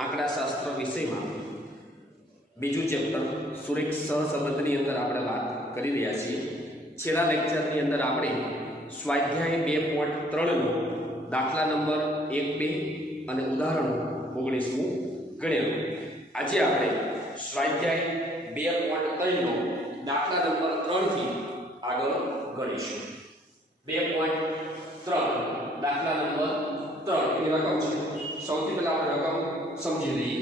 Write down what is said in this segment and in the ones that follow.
આંકડાશાસ્ત્ર વિષયમાં બીજું ચેપ્ટર સુરેખ સહસંબંધની અંદર આપણે વાત કરી રહ્યા છીએ। છેલ્લા લેક્ચરની અંદર આપણે સ્વાધ્યાય 2.3નો દાખલા નંબર 1, 2 અને ઉદાહરણ 19મું ગણેલું। આજે આપણે સ્વાધ્યાય 2.3નો દાખલા નંબર 3 થી આગળ ગણીશું। 2.3 દાખલા નંબર 3 એની રકમ છે। સૌથી પહેલા આપણે રકમ સમજી લઈએ।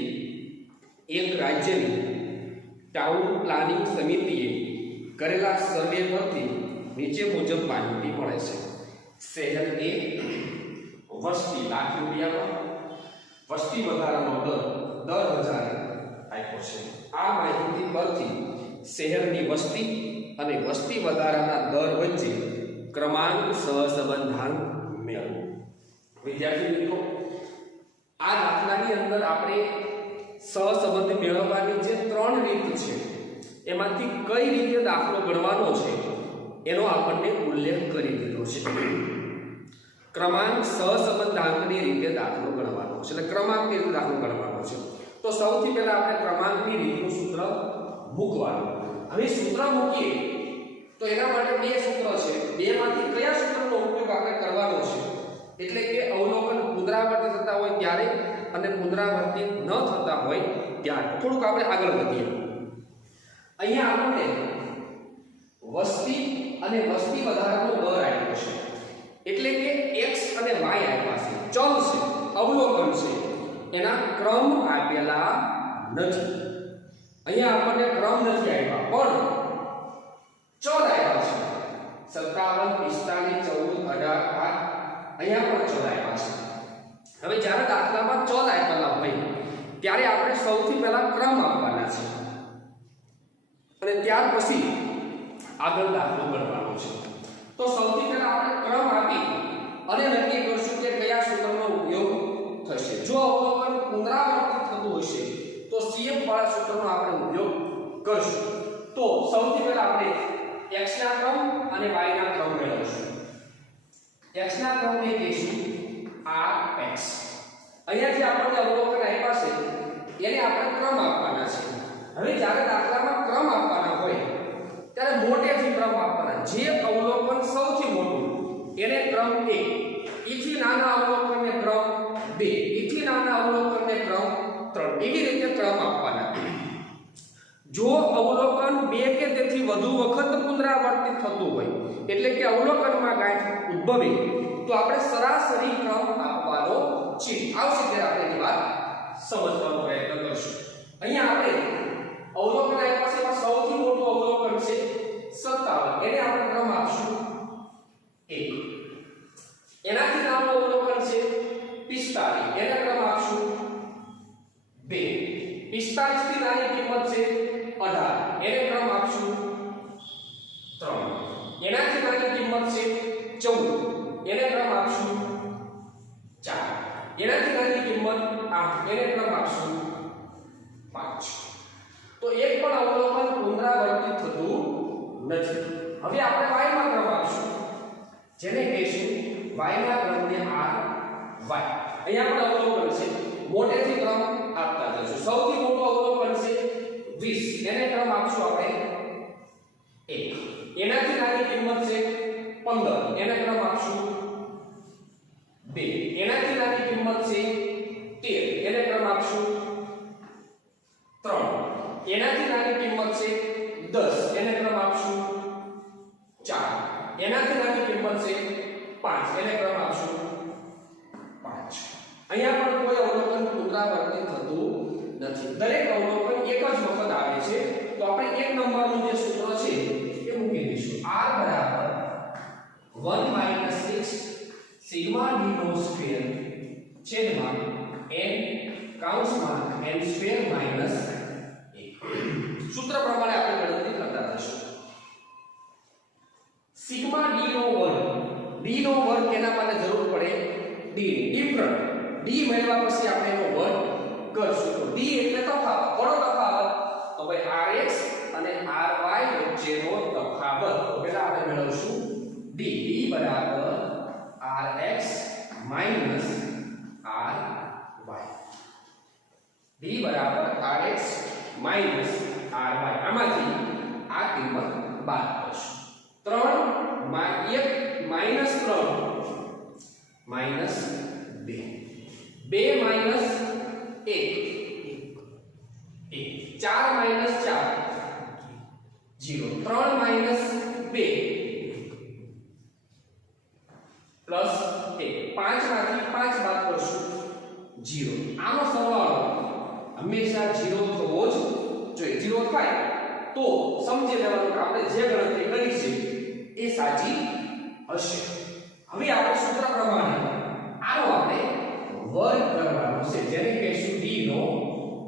એક રાજ્યની ટાઉન પ્લાનિંગ સમિતિએ કરેલા સર્વે પરથી નીચે મુજબ માહિતી મળે છે। શહેર એ વસ્તી લાખ રૂપિયામાં વસ્તી વધારાનો દર 10,000 આપ્યો છે। આ માહિતી પરથી શહેરની વસ્તી અને વસ્તી વધારાના દર વચ્ચે ક્રમાંક સહસંબંધાંક મેળવો। વિદ્યાર્થી મિત્રો, આ દાખલાની અંદર આપણે સહસંબંધ મેળવવાની જે 3 રીત છે એમાંથી કઈ રીતે દાખલો ગણવાનો છે એનો આપણને ઉલ્લેખ કરી દીધો છે। ક્રમાંક સહસંબંધાંકની રીતે દાખલો ગણવાનો છે, એટલે ક્રમાંકની રીતે દાખલો ગણવાનો છે। તો સૌથી પહેલા આપણે ક્રમાંકની રીતનું સૂત્ર મૂકવાનું। હવે સૂત્ર મૂકીએ તો એના માટે 2 સૂત્ર છે। બેમાંથી કયા સૂત્રનો ઉપયોગ આપણે કરવાનો છે, એટલે કે અવલોકન પુનરાવર્તિત થતા હોય ત્યારે અને પુનરાવર્તિત ન થતા હોય ત્યારે। થોડુંક આપણે આગળ વધીએ। અહીંયા આપણને વસ્તી અને વસ્તી વધારાનો દર આપ્યો છે, એટલે કે x અને y આપ્યા છે, ચલ છે, અવલોકન છે, એના ક્રમ આપેલા નથી। અહીંયા આપણને ક્રમ નથી આપ્યા, પણ ચલ આપ્યા છે। 57, 45, 14, 18 અહીંયા પણ ચલ આપ્યા છે। હવે જ્યારે દાખલામાં ચલ આપેલા હોય ત્યારે આપણે સૌથી પહેલા ક્રમ આપવાના છે અને ત્યાર પછી આગળ દાખલો ગણવાનો છે। તો સૌથી પહેલા આપણે ક્રમ આપી અને નક્કી કરશું કે કયા સૂત્રનો ઉપયોગ થશે। જો અવલોકન પુનરાવર્તિત થતું હશે તો CF વાળા સૂત્રનો આપણે ઉપયોગ કરશું। તો સૌથી પહેલા આપણે x ના ક્રમ અને y ના ક્રમ મેળવશું। x ના ક્રમને કહીશું rx। અહીંયા જે આપણને અવલોકન આપ્યા છે એને આપણે ક્રમ આપવાના છે। હવે જ્યારે દાખલામાં ક્રમ આપવાના હોય ત્યારે મોટેથી ક્રમ આપવાના। જે અવલોકન સૌથી મોટું એને ક્રમ 1, એથી નાના અવલોકનને ક્રમ 2, એથી નાના અવલોકનને ક્રમ 3, એવી રીતે ક્રમ આપવાના। જો અવલોકન 2 કે તેથી વધુ વખત પુનરાવર્તિત થતું હોય, એટલે કે અવલોકનમાં ગાંઠ ઉદ્ભવે, તો આપણે સરાસરી ક્રમ આપવાનો છે। આવશે ત્યારે આપણે એની વાત સમજવાનો પ્રયત્ન કરશું। અહીંયા આપણે અવલોકન આપ્યા છે, એમાં સૌથી મોટું અવલોકન છે 57, એને આપણે ક્રમ આપશું 1। એનાથી નાનું અવલોકન છે 45, એને ક્રમ આપશું 2। 45 થી નાની કિંમત છે 18, એને ક્રમ આપશું 3। એનાથી નાની કિંમત છે 14, એને ક્રમ આપશું 4। એનાથી નાની કિંમત 8, એને ક્રમ આપશું 5। તો એક પણ અવલોકન પુનરાવર્તિત થતું નથી। હવે આપણે y માં ક્રમ આપશું, જેને કહીશું y ના ક્રમને r y। અહીંયા પણ અવલોકન છે, મોટેથી ક્રમ આપતા જશું। સૌથી મોટું અવલોકન છે 20, એને ક્રમ આપશું આપણે 1। એનાથી નાની કિંમત છે 15, એને ક્રમ આપશું 2। એનાથી નાની કિંમત છે 13, એને ક્રમ આપશું 3। એનાથી નાની કિંમત છે 10, એને ક્રમ આપશું 4। એનાથી નાની કિંમત છે 5, એને ક્રમ આપશું 5। અહીંયા પણ કોઈ અવલોકન પુનરાવર્તિત થતું નથી। દરેક અવલોકન એક જ વખત આવે છે, તો આપણે 1 નંબરનું જે સૂત્ર છે એ મૂકી દઈશું। r બરાબર 1 - 6 સિગ્મા d નો સ્ક્વેર છેદમાં n કૌંસમાં n સ્ક્વેર માઈનસ 1। સૂત્ર પ્રમાણે આપણે ગણતરી કરતા જઈશું। સિગ્મા d નો વર્ગ એના માટે જરૂર પડે d ની। ડિફરન્ટ d મેળવ્યા પછી આપણે એનો વર્ગ કરશું। તો d એટલે તફાવત, કોનો તફાવત? તો ભાઈ rx અને ry વચ્ચેનો તફાવત। તો પહેલા આપણે મેળવશું d બરાબર rx - ry। d બરાબર rx માઈનસ ry. આમાંથી આ કિંમત બાદ કરશું. 3 minus 2 minus 2 2 minus 1 4 minus 4 0 3 minus 2 plus 1 5 માંથી 5 બાદ કરશું 0. આનો સરવાળો હંમેશા 0 થવો જ જોઈએ. 0 થાય તો સમજી લેવાનું કે આપણે જે ગણતરી કરી છે એ સાચી હશે. હવે આપણે સૂત્ર પ્રમાણે આનો આપણે વર્ગ કરવાનો છે, જેને કહીશું d નો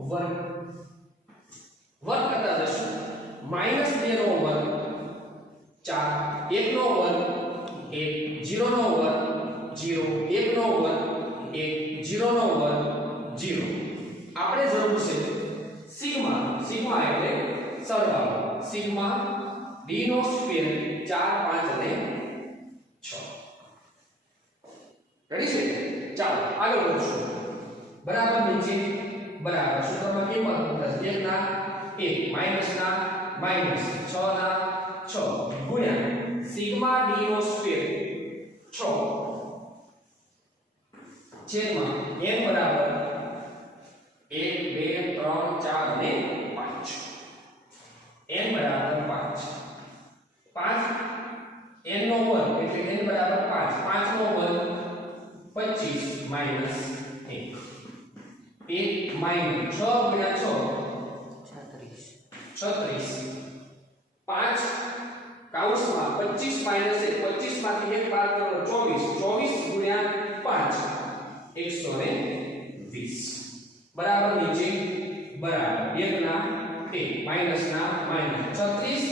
વર્ગ. વર્ગ કરતા જશું. -2 નો વર્ગ 4, 1 નો વર્ગ 1, 0 નો વર્ગ 0, 1 નો વર્ગ 1, 0 નો વર્ગ 0. આપણે જરૂર છે સિગ્મા એટલે સરવાળો. સિગ્મા d નો સ્ક્વેર 4, 5 અને 6. રેડી છે? ચાલો આગળ વધશું. બરાબર નીચે બરાબર સૂત્રમાં કિંમત પ્લસ 1 ના 1 માઈનસ ના માઈનસ 6 ના 6 ગુણ્યા સિગ્મા d નો સ્ક્વેર 6 છેદમાં n બરાબર 1 2 3 4 અને 5. n બરાબર 5 n નો વર્ગ એટલે n બરાબર 5 5 નો વર્ગ 25 માઈનસ 1 1 માઈનસ 6 ગુણ્યા 6 36 5 કાઉન્સમાં 25 માઈનસ 1 25 માંથી 1 બાદ કરો 24 24 ગુણ્યા 5 120 બરાબર નીચે બરાબર 1 ના 1 માઈનસ ના માઈનસ 36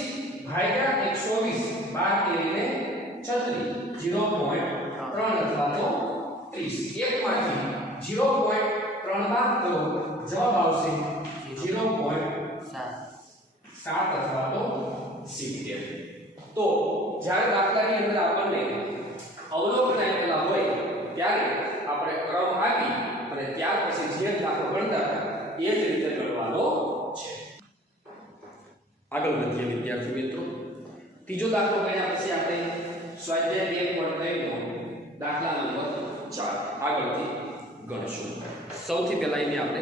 ભાગ્યા 120 બાદ કરીને 36 0.3 અથવા તો 30 1 માંથી 0.3 બાદ કરો જવાબ આવશે 0.7 અથવા તો 70. તો જ્યારે દાખલાની અંદર આપણને અવલોકન આપેલા હોય ત્યારે આપણે ક્રમ આપી અને ત્યાર પછી જે દાખલો ગણતા એ જ રીતે ગણવાનો છે. આગળ વધીએ વિદ્યાર્થી મિત્રો. ત્રીજો દાખલો ગણ્યા પછી આપણે સ્વાધ્યાય 1.3 નો દાખલા નંબર 4 આગળથી ગણશું. સૌથી પહેલા એને આપણે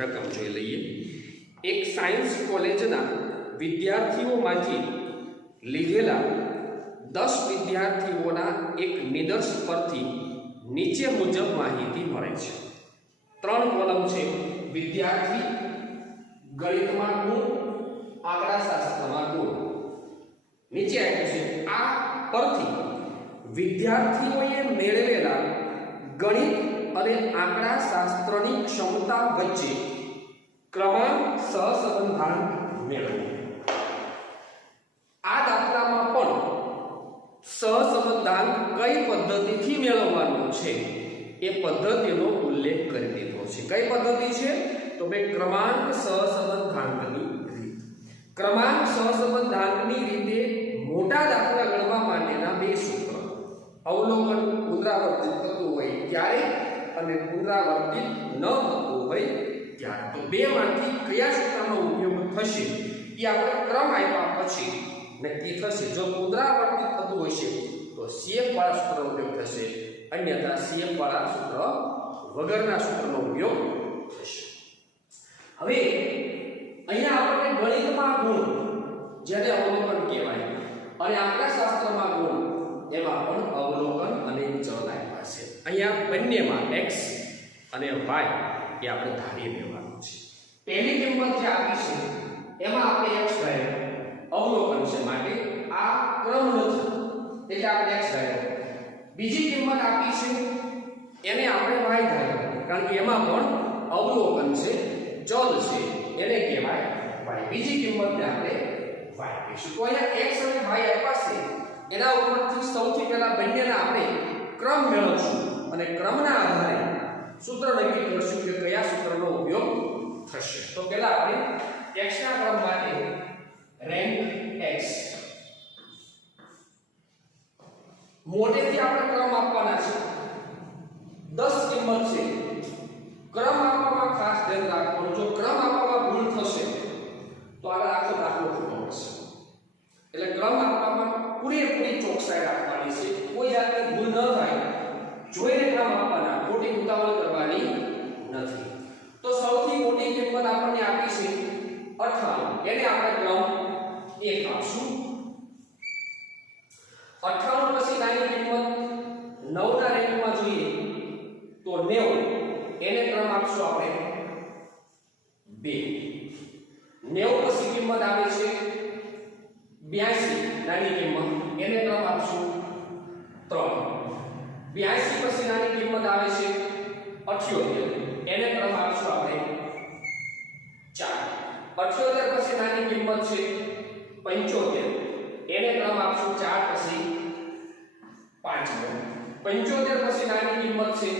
રકમ જોઈ લઈએ. એક સાયન્સ કોલેજના વિદ્યાર્થીઓમાંથી લીધેલા 10 વિદ્યાર્થીઓના એક નિદર્શ પરથી નીચે મુજબ માહિતી મળે છે. 3 કોલમ છે. વિદ્યાર્થી, ગણિતમાં ગુણ, આંકડાશાસ્ત્રમાં ગુણ. નીચે આપ્યું છે આ પરથી વિદ્યાર્થીઓએ મેળવેલા ગણિત અને આંકડાશાસ્ત્રની ક્ષમતા વચ્ચે ક્રમાંક સહસંબંધાંક મેળવો. આ દાખલામાં પણ સહસંબંધાંક કઈ પદ્ધતિથી મેળવવાનો છે એ પદ્ધતિનો ઉલ્લેખ કરી દીધો છે. કઈ પદ્ધતિ છે? તો ભાઈ ક્રમાંક સહસંબંધાંકની રીત. ક્રમાંક સહસંબંધાંકની રીતે મોટા દાખલા ગણવા માટેના 2 સૂત્ર. અવલોકન પુનરાવર્તિત થતું હોય ત્યારે અને પુનરાવર્તિત ન થતું હોય ત્યારે. તો 2 માંથી કયા સૂત્રનો ઉપયોગ થશે એ આપણે ક્રમ આપ્યા પછી નક્કી થશે. જો પુનરાવર્તિત થતું હશે તો CF વાળા સૂત્રનો ઉપયોગ થશે, અન્યથા CF વાળા સૂત્ર વગરના સૂત્રનો ઉપયોગ થશે. હવે અહીંયા આપણે ગણિતમાં ગુણ જેને અવલોકન કહેવાય અને આંકડાશાસ્ત્રમાં ગુણ એમાં પણ અવલોકન અને ચલ આપ્યા છે. અહીંયા બંનેમાં x અને y એ આપણે ધારી લેવાનું છે. પહેલી કિંમત જે આપી છે એમાં આપણે x ધાર્યો, અવલોકન છે માટે આ ક્રમ નથી એટલે આપણે x ધાર્યો. બીજી કિંમત આપી છે એને આપણે y ધાર્યો કારણ કે એમાં પણ અવલોકન છે, ચલ છે, એને કહેવાય y. બીજી કિંમતને આપણે y કહીશું. તો અહીંયા x અને y આપ્યા છે એના ઉપરથી સૌથી પહેલા બંનેના આપણે ક્રમ મેળવશું અને ક્રમના આધારે સૂત્ર નક્કી કરશું કે કયા સૂત્રનો ઉપયોગ થશે. તો પહેલા આપણે x ના ક્રમ માટે રેન્ક x મોટેથી આપણે ક્રમ આપવાના છે. 10 કિંમત છે. ક્રમ આપવામાં ખાસ ધ્યાન રાખવાનું. જો ક્રમ આપવામાં ભૂલ થશે તો આગળ આખો દાખલો ખોટો પડશે. એટલે ક્રમ આપવામાં પૂરેપૂરી ચોકસાઈ રાખવાની છે. કોઈ જાતની ભૂલ ન થાય, જોઈને ક્રમ આપવાના, ખોટી ઉતાવળ કરવાની નથી. તો સૌથી મોટી કિંમત આપણને આપી છે 98. એને આપણે ક્રમ 1 આપશું. 98 પછી નાની કિંમત 9 ના રેન્જમાં જોઈએ તો 90. એને ક્રમ આપશું આપણે 2. 90 પછી કિંમત આવે છે 82. નાની કિંમત એને ક્રમ આપશું 3. 82 પછી નાની કિંમત આવે છે 78. એને ક્રમ આપશું આપણે 4. 78 પછી નાની કિંમત છે 75. એને ક્રમ આપશું 4 પછી 5. 75 પછી નાની કિંમત છે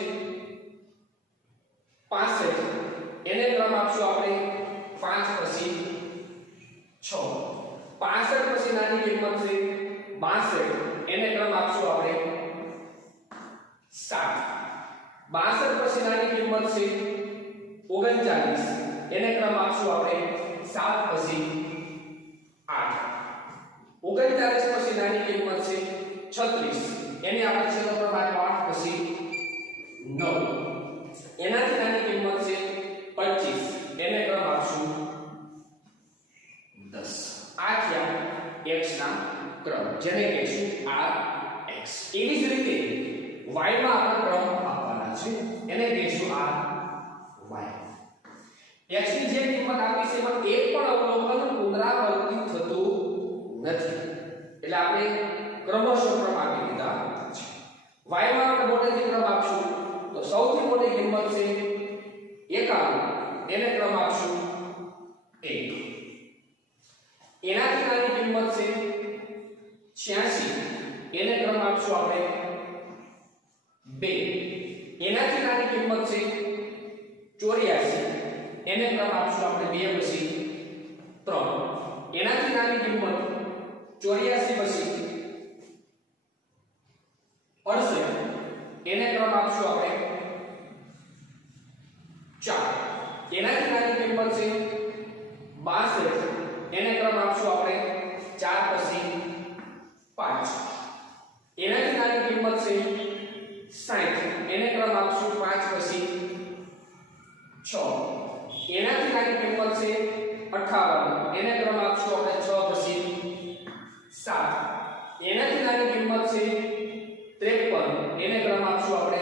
65. એને ક્રમ આપશું આપણે 5 પછી 6. 65 પછી નાની કિંમત છે 62. એને ક્રમ આપશું આપણે 7. 62 પછી નાની કિંમત છે 39. એને ક્રમ આપશું આપણે 7 પછી 8. 39 પછી નાની કિંમત છે 36. એને આપણે છેલ્લો ક્રમ આપ્યો 8 પછી 9. એનાથી નાની કિંમત છે 25. એને ક્રમ આપશું 10. આ થયા x ના ક્રમ, જેને કહીશું rx. એવી જ રીતે y માં આપણે ક્રમ આપવાના છે, એને કહીશું ry. x ની જે કિંમત આપી છે એમાં એક પણ અવલોકન પુનરાવર્તિત થતું નથી, એટલે આપણે ક્રમશઃ ક્રમ આપી દીધા છે. y માં આપણે મોટેથી ક્રમ આપશું તો સૌથી મોટી કિંમત છે 51. એને ક્રમ આપશું 1. એનાથી નાની કિંમત છે 86. એને ક્રમ આપશું આપણે 2. એનાથી નાની કિંમત છે 84. એને ક્રમ આપશું આપણે 2 પછી 3. એનાથી નાની કિંમત 84 પછી 68. એને ક્રમ આપશું આપણે 4. એનાથી નાની કિંમત છે 62. એને ક્રમ આપશું આપણે 4 પછી 5. એનાથી નાની કિંમત છે 60. એને ક્રમ આપશું 5 પછી 6. એનાથી નાની કિંમત છે 58. એને ક્રમ આપશું આપણે 6 પછી 7. એનાથી નાની કિંમત છે 53. એને ક્રમ આપશું આપણે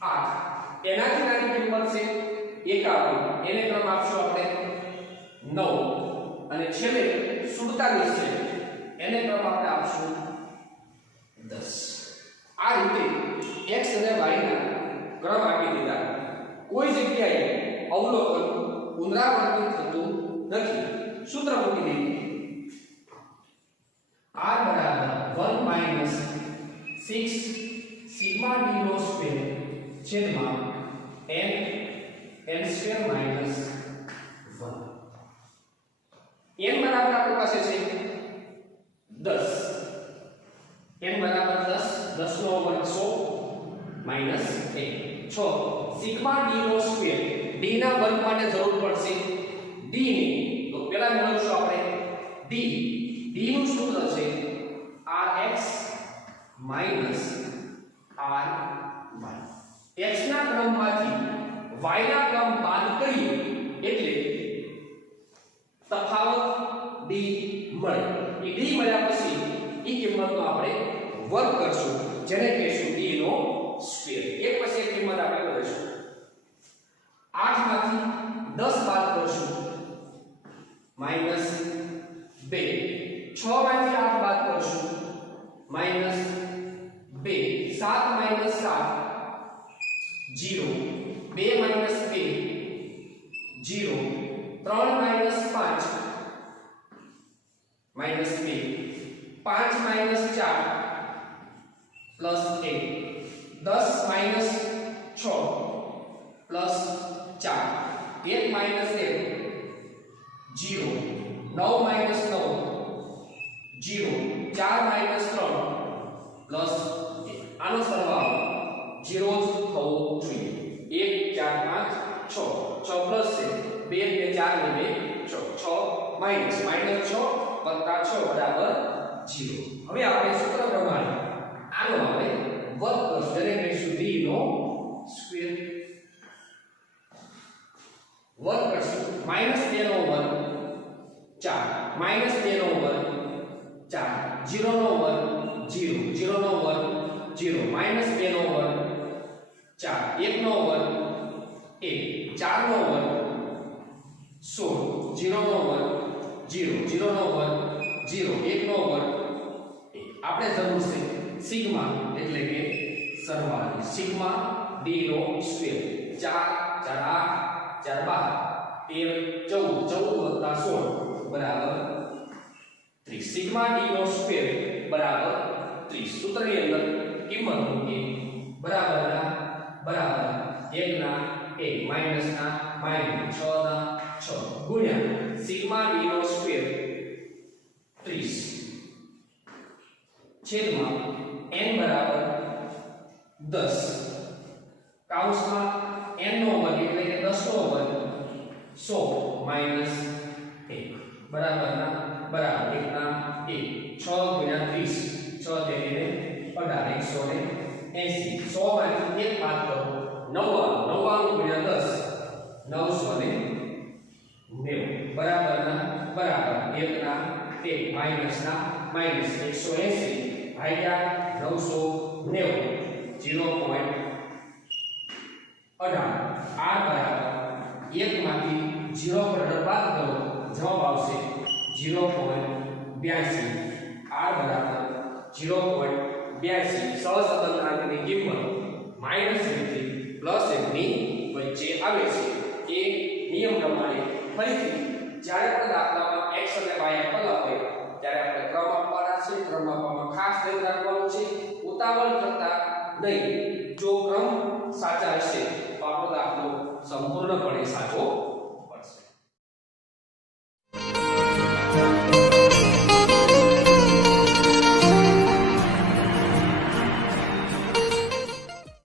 8. એનાથી નાની કિંમત છે 51. એને ક્રમ આપશું આપણે 9. અને છેલ્લે 47 છે, એને ક્રમ આપણે આપશું 10. આ રીતે x અને y ના ક્રમ આપી દીધા. કોઈ જગ્યાએ અવલોકન પુનરાવર્તિત થતું નથી. સૂત્ર મૂકી દઈએ. r બરાબર 1 - 6 સિગ્મા d નો સ્ક્વેર છેદમાં n સ્ક્વેર માઈનસ 1. n બરાબર આપણી પાસે છે 10. n બરાબર 10. 10 નો વર્ગ 100 માઈનસ 1 6. સિગ્મા d નો સ્ક્વેર, d ના વર્ગ માટે જરૂર પડશે d ની, તો પહેલા મેળવશું આપણે d. d નું સૂત્ર છે rx માઈનસ ry. x ના ક્રમમાંથી y ના ક્રમ બાદ કરીએ એટલે તફાવત d મળે. એ d મળ્યા પછી એ કિંમતનો આપણે વર્ગ કરશું, જેને કહીશું d નો સ્ક્વેર. એક પછી એક કિંમત આપણે કરીશું. 8 માંથી 10 બાદ કરશું -2. 6 માંથી 8 બાદ કરશું -2. 7 - 7 0. 2 - 2 0. 3 - 5 -2. 5 - 4 +1. 10 - 6 +4. 1 - 1 0. 9 - 9 0. 4 - 3 +1. આનો સરવાળો 0 જ થવો જોઈએ. 1 4 5 6 6 પ્લસ છે 2 2 4 ને 2 6 6 માઈનસ 6 વત્તા 6 બરાબર 0. હવે આપણે સૂત્ર પ્રમાણે આનો આપણે વર્ગ કરશું જેને કહીશું v નો સ્ક્વેર વર્ગ કરશું -2 નો વર્ગ 4 -2 નો વર્ગ 4 0 નો વર્ગ 0 0 નો વર્ગ 0 -2 નો વર્ગ 4 1 નો વર્ગ 1 4 નો વર્ગ 16 0 નો વર્ગ 0 0 નો વર્ગ 0 1 નો વર્ગ 1 આપણે જરૂર છે સિગ્મા એટલે કે સરવાળો સિગ્મા d નો સ્ક્વેર 4 4 8 4 12 13 14 16 બરાબર 30 સિગ્મા d નો સ્ક્વેર બરાબર 30 સૂત્રની અંદર કિંમત મૂકી બરાબરના બરાબર 1 ના 1 માઈનસ ના માઈનસ 6 ના 6 ગુણ્યા સિગ્મા d નો સ્ક્વેર 30 છેદમાં n બરાબર 10 કૌંસમાં n નો વર્ગ એટલે કે 10 નો વર્ગ 100 માઈનસ 1 બરાબરના બરાબર 1 ના 1 6 ગુણ્યા 30 6 તેરીને 18 180 100 માંથી 1 બાદ કરો 99 ગુણ્યા 10 990 બરાબરના બરાબર 1 ના 1 માઈનસ ના માઈનસ 180 ભાગ્યા 990 0.18 r બરાબર 1 માંથી 0 પર બાદ કરો જવાબ આવશે 0.82 r બરાબર 0.82 સહસંબંધાંકની કિંમત -1 થી +1 ની વચ્ચે આવે છે એ નિયમ પ્રમાણે ફરીથી જ્યારે પણ દાખલામાં x અને y આપેલા હોય ત્યારે આપણે ક્રમ આપવાના છે ક્રમ આપવામાં ખાસ ધ્યાન રાખવાનું છે ઉતાવળ કરતા નહીં જો ક્રમ સાચા હશે તો આપણો દાખલો સંપૂર્ણપણે સાચો